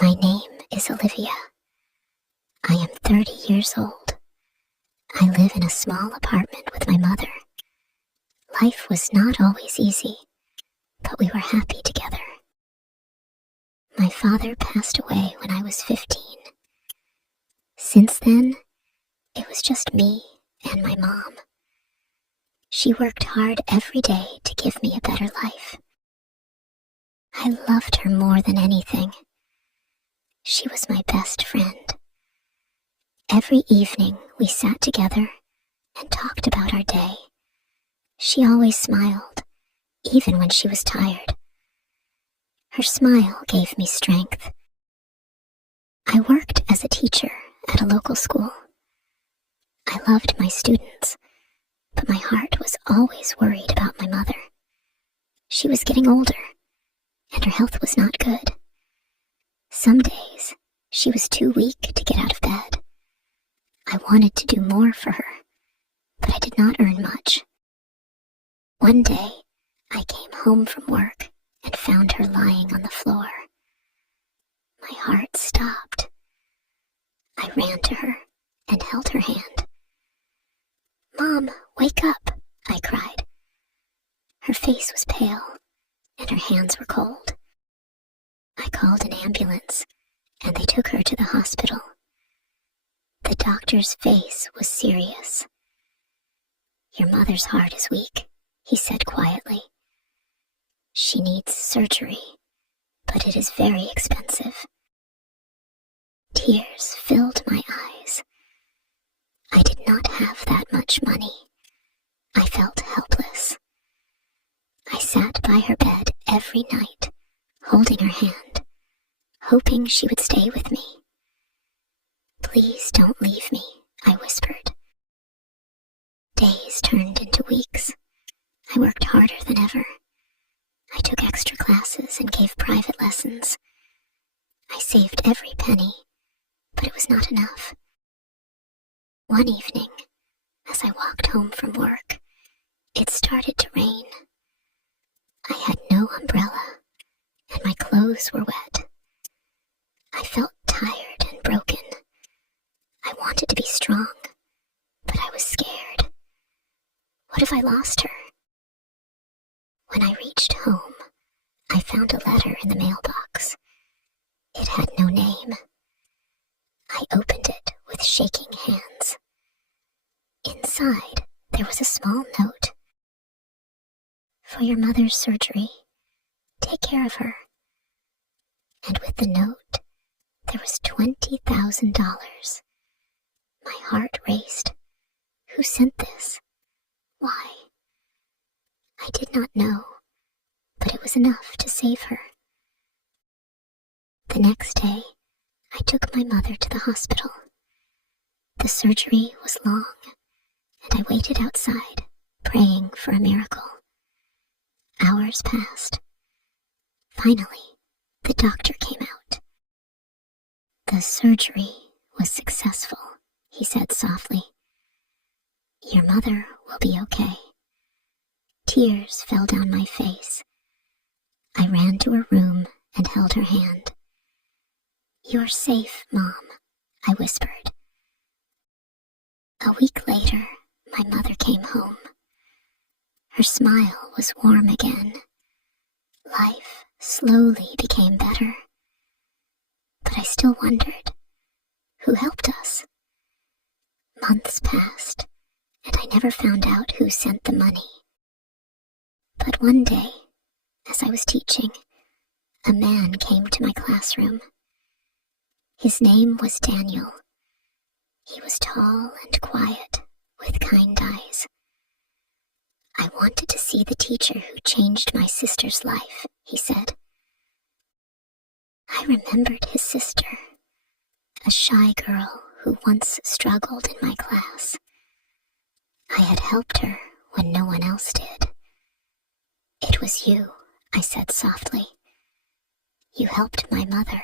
My name is Olivia. I am 30 years old. I live in a small apartment with my mother. Life was not always easy, but we were happy together. My father passed away when I was 15. Since then, it was just me and my mom. She worked hard every day to give me a better life. I loved her more than anything. She was my best friend. Every evening we sat together and talked about our day. She always smiled, even when she was tired. Her smile gave me strength. I worked as a teacher at a local school. I loved my students, but my heart was always worried about my mother. She was getting older, and her health was not good. Some days, she was too weak to get out of bed. I wanted to do more for her, but I did not earn much. One day, I came home from work and found her lying on the floor. My heart stopped. I ran to her and held her hand. "Mom, wake up," I cried. Her face was pale, and her hands were cold. I called an ambulance, and they took her to the hospital. The doctor's face was serious. "Your mother's heart is weak," he said quietly. "She needs surgery, but it is very expensive." Tears filled my eyes. I did not have that much money. I felt helpless. I sat by her bed every night, holding her hand, hoping she would stay with me. "Please don't leave me," I whispered. Days turned into weeks. I worked harder than ever. I took extra classes and gave private lessons. I saved every penny, but it was not enough. One evening, as I walked home from work, it started to rain. I had no umbrella, and my clothes were wet. I felt tired and broken. I wanted to be strong, but I was scared. What if I lost her? When I reached home, I found a letter in the mailbox. It had no name. I opened it with shaking hands. Inside, there was a small note. "For your mother's surgery, take care of her." And with the note, there was $20,000. My heart raced. Who sent this? Why? I did not know, but it was enough to save her. The next day, I took my mother to the hospital. The surgery was long, and I waited outside, praying for a miracle. Hours passed. Finally, the doctor came out. "The surgery was successful," he said softly. "Your mother will be okay." Tears fell down my face. I ran to her room and held her hand. "You're safe, Mom," I whispered. A week later, my mother came home. Her smile was warm again. Life slowly became better. But I still wondered, who helped us? Months passed, and I never found out who sent the money. But one day, as I was teaching, a man came to my classroom. His name was Daniel. He was tall and quiet, with kind eyes. "I wanted to see the teacher who changed my sister's life," he said. I remembered his sister, a shy girl who once struggled in my class. I had helped her when no one else did. "It was you," I said softly. "You helped my mother."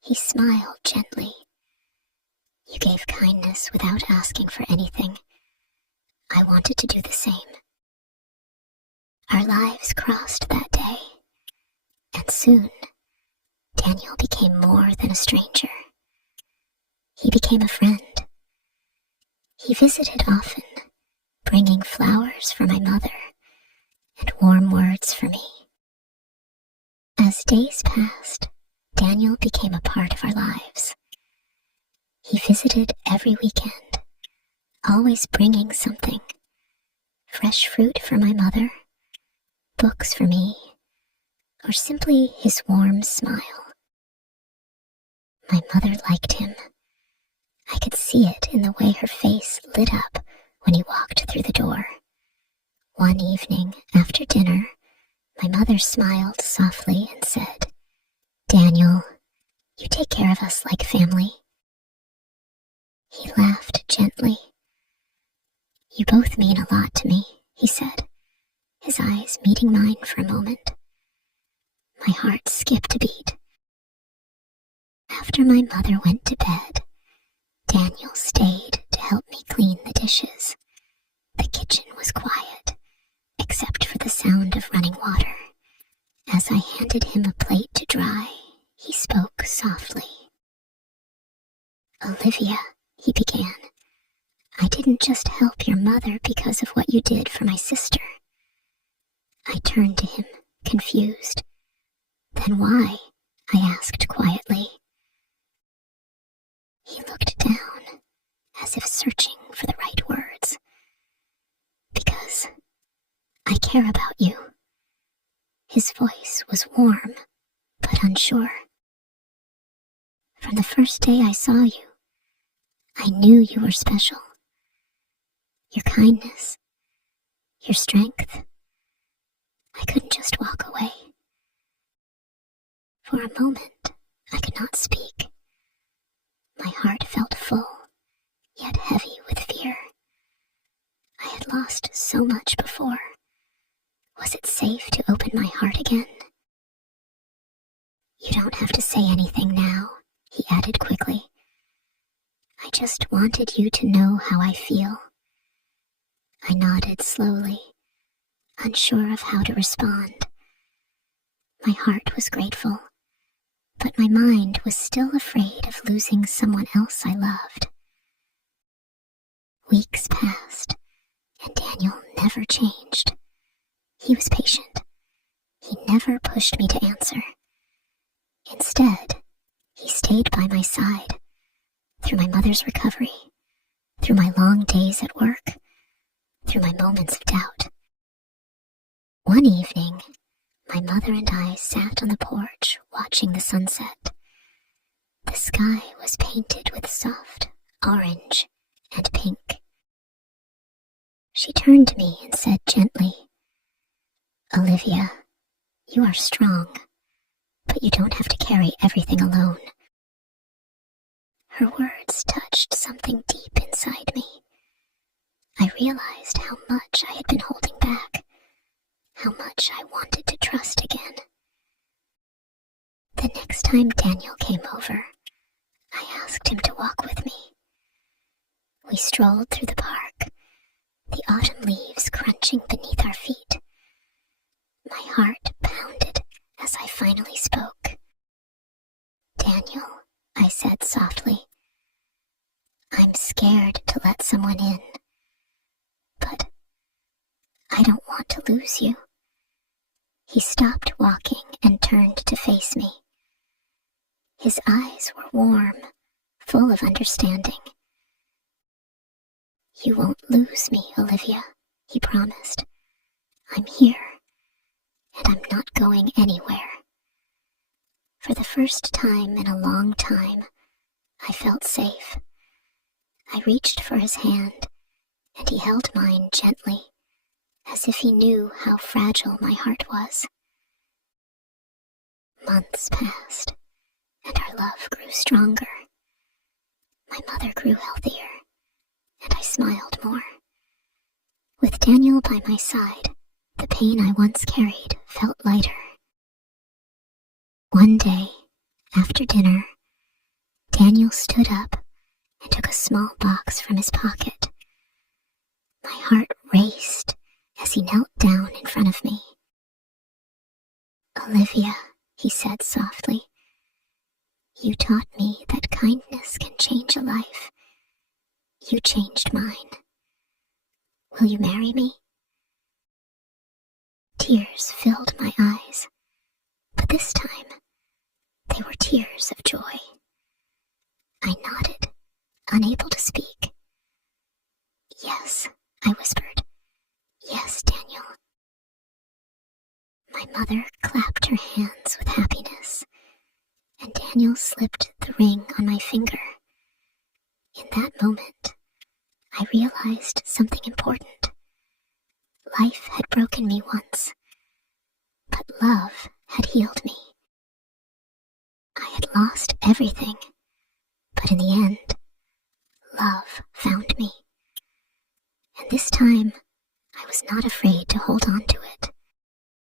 He smiled gently. "You gave kindness without asking for anything. I wanted to do the same." Our lives crossed that day, and soon Daniel became more than a stranger. He became a friend. He visited often, bringing flowers for my mother and warm words for me. As days passed, Daniel became a part of our lives. He visited every weekend, always bringing something: fresh fruit for my mother, books for me, or simply his warm smile. My mother liked him. I could see it in the way her face lit up when he walked through the door. One evening after dinner, my mother smiled softly and said, "Daniel, you take care of us like family." He laughed gently. "You both mean a lot to me," he said, his eyes meeting mine for a moment. My heart skipped a beat. After my mother went to bed, Daniel stayed to help me clean the dishes. The kitchen was quiet, except for the sound of running water. As I handed him a plate to dry, he spoke softly. "Olivia," he began, "I didn't just help your mother because of what you did for my sister." I turned to him, confused. "Then why?" I asked quietly. He looked down, as if searching for the right words. "Because I care about you." His voice was warm, but unsure. "From the first day I saw you, I knew you were special. Your kindness, your strength. I couldn't just walk away." For a moment, I could not speak. My heart felt full, yet heavy with fear. I had lost so much before. Was it safe to open my heart again? "You don't have to say anything now," he added quickly. "I just wanted you to know how I feel." I nodded slowly, unsure of how to respond. My heart was grateful, but my mind was still afraid of losing someone else I loved. Weeks passed, and Daniel never changed. He was patient. He never pushed me to answer. Instead, he stayed by my side, through my mother's recovery, through my long days at work, through my moments of doubt. One evening, my mother and I sat on the porch watching the sunset. The sky was painted with soft orange and pink. She turned to me and said gently, "Olivia, you are strong, but you don't have to carry everything alone." Her words touched something deep inside me. I realized how much I had been holding back, how much I wanted to trust again. The next time Daniel came over, I asked him to walk with me. We strolled through the park, the autumn leaves crunching beneath our feet. My heart pounded as I finally spoke. "Daniel," I said softly, "I'm scared to let someone in, but I don't want to lose you." He stopped walking and turned to face me. His eyes were warm, full of understanding. "You won't lose me, Olivia," he promised. "I'm here, and I'm not going anywhere." For the first time in a long time, I felt safe. I reached for his hand, and he held mine gently, as if he knew how fragile my heart was. Months passed, and our love grew stronger. My mother grew healthier, and I smiled more. With Daniel by my side, the pain I once carried felt lighter. One day, after dinner, Daniel stood up and took a small box from his pocket. My heart raced as he knelt down in front of me. "Olivia," he said softly, You taught me that kindness can change a life. You changed mine. Will you marry me? Tears filled my eyes, but this time they were tears of joy. I nodded, unable to speak. Yes, I whispered. Yes, Daniel. My mother clapped her hands with happiness, and Daniel slipped the ring on my finger. In that moment, I realized something important. Life had broken me once, but love had healed me. I had lost everything, but in the end, love found me. And this time, I was not afraid to hold on to it.